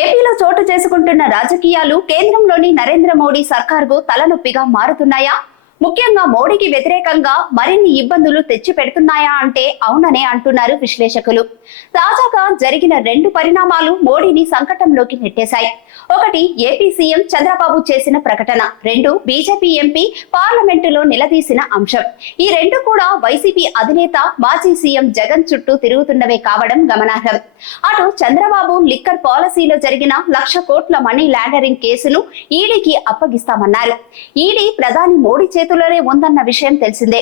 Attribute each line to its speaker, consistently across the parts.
Speaker 1: ఏపీలో చోటు చేసుకుంటున్న రాజకీయాలు కేంద్రంలోని నరేంద్ర మోడీ సర్కార్కు తలనొప్పిగా మారుతున్నాయా? ముఖ్యంగా మోడీకి వ్యతిరేకంగా మరిన్ని ఇబ్బందులు తెచ్చి పెడుతున్నాయా అంటే అవుననే అంటున్నారు విశ్లేషకులు. తాజాగా జరిగిన రెండు పరిణామాలు మోడీని సంకటంలోకి నెట్టేశాయి. ఒకటి ఏపీ సీఎం చంద్రబాబు చేసిన ప్రకటన. రెండు బీజేపీ ఎంపీ పార్లమెంటులో నిలదీసిన అంశం. ఈ రెండు కూడా వైసీపీ అధినేత మాజీ సీఎం జగన్ చుట్టూ తిరుగుతున్నవే కావడం గమనార్హం. అటు చంద్రబాబు లిక్కర్ పాలసీలో జరిగిన లక్ష కోట్ల మనీ లాండరింగ్ కేసును ఈడీకి అప్పగిస్తామన్నారు. ఈడీ ప్రధాని మోడీ చేతుల్లోనే ఉందన్న విషయం తెలిసిందే.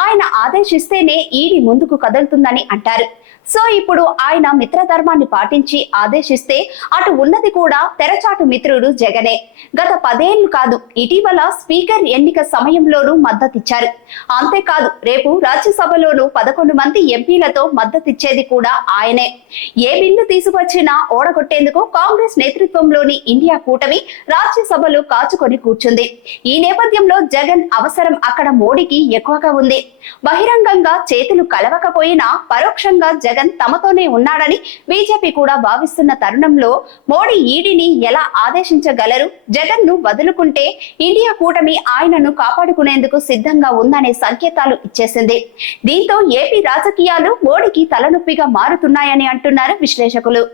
Speaker 1: ఆయన ఆదేశిస్తేనే ఈడీ ముందుకు కదులుతుందని అంటారు. సో ఇప్పుడు ఆయన మిత్రధర్మాన్ని పాటించి ఆదేశిస్తే అటు ఉన్నది కూడా తెరచాటు మిత్రుడు జగనే. గత పదేళ్ళు కాదు ఇటీవల స్పీకర్ ఎన్నిక సమయంలోనూ మద్దతిచ్చారు. అంతేకాదు రేపు రాజ్యసభలోనూ పదకొండు మంది ఎంపీలతో మద్దతిచ్చేది కూడా ఆయనే. ఏ బిల్లు తీసుకొచ్చినా ఓడగొట్టేందుకు కాంగ్రెస్ నేతృత్వంలోని ఇండియా కూటమి రాజ్యసభలో కాచుకొని కూర్చుంది. ఈ నేపథ్యంలో జగన్ అవసరం అక్కడ మోడీకి ఎక్కువగా ఉంది. బహిరంగంగా చేతులు కలవకపోయినా పరోక్షంగా జగన్ తమతోనే ఉన్నాడని బీజేపీ కూడా భావిస్తున్న తరుణంలో మోడీ ఈడీని ఎలా ఆదేశించగలరు? జగన్ను వదులుకుంటే ఇండియా కూటమి ఆయనను కాపాడుకునేందుకు సిద్ధంగా ఉందనే సంకేతాలు ఇచ్చేసింది. దీంతో ఏపీ రాజకీయాలు మోడీకి తలనొప్పిగా మారుతున్నాయని అంటున్నారు విశ్లేషకులు.